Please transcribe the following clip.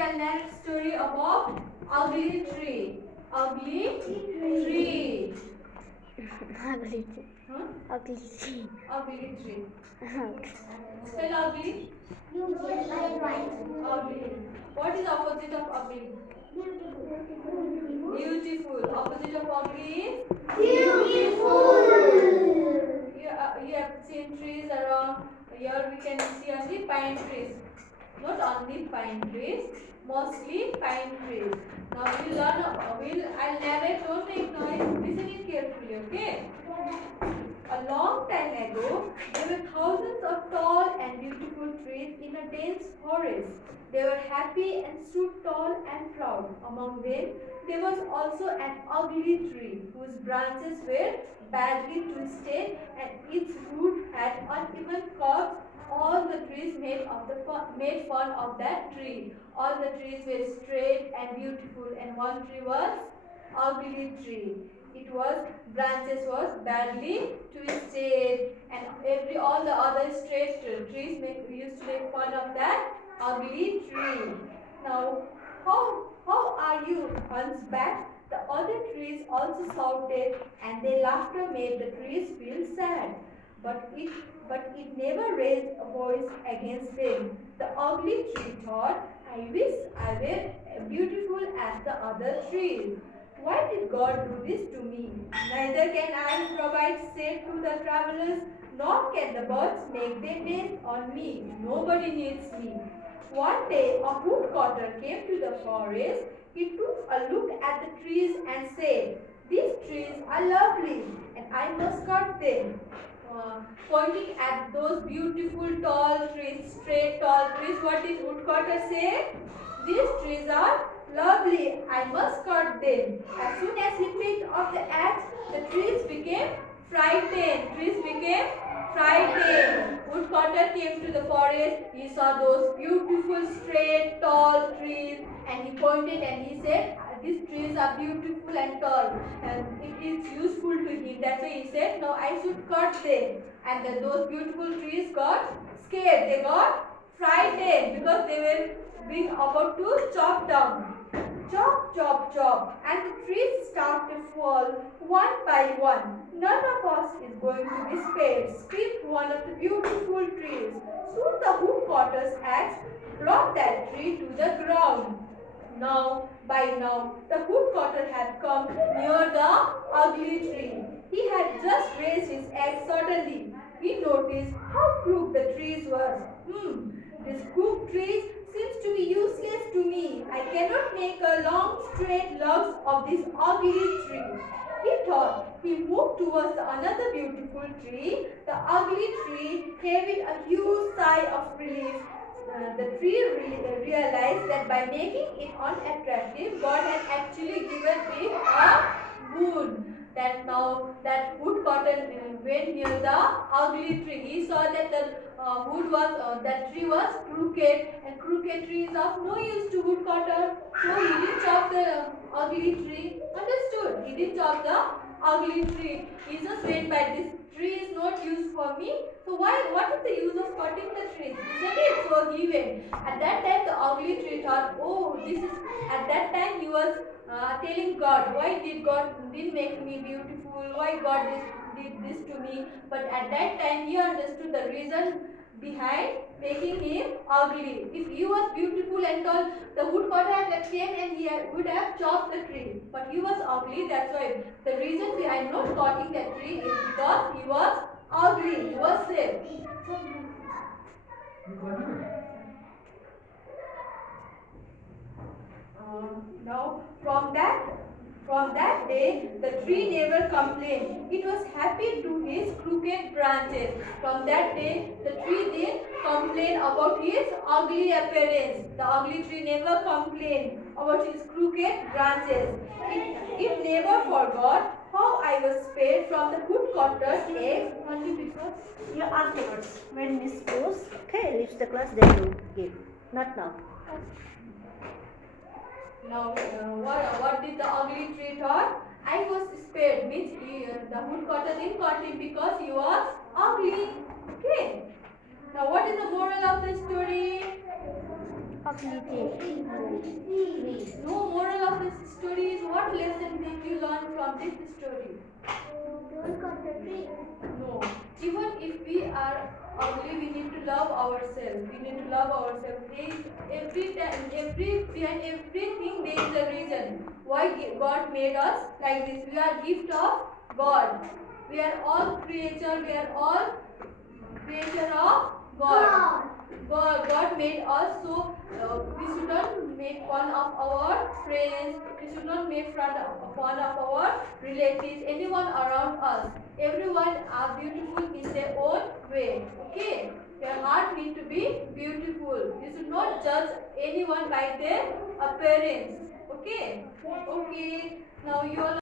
I'll narrate story about ugly tree. Ugly tree. Ugly tree. Huh? Ugly tree. Ugly tree. Spell ugly. Ugly. What is opposite of ugly? Beautiful. Opposite of ugly is Beautiful. you have seen trees around. Here we can see only pine trees. Not only pine trees, mostly pine trees. Now I'll narrate, don't make noise, listen it carefully, okay? A long time ago, there were thousands of tall and beautiful trees in a dense forest. They were happy and stood tall and proud. Among them, there was also an ugly tree whose branches were badly twisted and its root had uneven curves. All the trees made fun of that tree. All the trees were straight and beautiful, and one tree was ugly tree. It was branches was badly twisted, and all the other straight trees used to make fun of that ugly tree. Now, how are you, hunchback? The other trees also shouted, and their laughter made the trees feel sad. But it never raised a voice against them. The ugly tree thought, I wish I were beautiful as the other trees. Why did God do this to me? Neither can I provide shade to the travelers, nor can the birds make their nest on me. Nobody needs me. One day, a woodcutter came to the forest. He took a look at the trees and said, these trees are lovely, and I must cut them. Pointing at those beautiful tall trees, straight tall trees, what did woodcutter say? These trees are lovely, I must cut them. As soon as he picked up the axe, the trees became frightened. Trees became frightened. Woodcutter came to the forest. He saw those beautiful, straight, tall trees, and he pointed and he said, these trees are beautiful and tall, and it is useful to him. That's why he said, no, I should cut them. And then those beautiful trees got scared. They got frightened because they were being about to chop down. Chop, chop, chop, and the trees start to fall one by one. None of us is going to be spared, screamed one of the beautiful trees. Soon the woodcutter's axe brought that tree to the ground. By now, the woodcutter had come near the ugly tree. He had just raised his axe suddenly. He noticed how crooked the trees were. These crooked trees seems to be useless to me. I cannot make a long straight logs of this ugly tree. He thought. He moved towards another beautiful tree. The ugly tree heaved a huge sigh of relief. The tree realized that by making it unattractive, God had actually given it a boon. That woodcutter went near the ugly tree. He saw that that tree was crooked, and crooked tree is of no use to woodcutter. So he didn't chop the ugly tree. Understood? He didn't chop the ugly tree. He just went by, this tree is not used for me. So what is the use of cutting the tree? Isn't it? So he went. At that time the ugly tree thought, at that time he was telling God, why did God didn't make me beautiful? Why God did this to me? But at that time he understood the reason behind making him ugly. If he was beautiful and tall, the woodcutter had came and he would have chopped the tree. But he was ugly, that's why. The reason behind not cutting that tree is because he was ugly. He was safe. Now, from that day, the tree never complained. It was happy to his crooked branches. From that day, the tree didn't complain about his ugly appearance. The ugly tree never complained about his crooked branches. It never forgot how I was spared from the woodcutter's axe only because You afterwards, when Miss goes, okay, leaves the class, then you give. Not now. Now, what did the ugly tree thought? I was spared, means the woodcutter didn't cut him because he was ugly. Okay. Now, what is the moral of the story? Activity-8. No, moral of this story is what lesson did you learn from this story? Don't cut the tree. No. Even if we are ugly, we need to love ourselves. We need to love ourselves. There is behind everything there is a reason why God made us like this. We are gift of God. We are all creature. We are all creature of God. God made us, so we should not make fun of our friends. We should not make fun of our relatives, anyone around us. Everyone are beautiful in their own way. Okay, your heart need to be beautiful. You should not judge anyone by their appearance. Okay. Okay. Now you all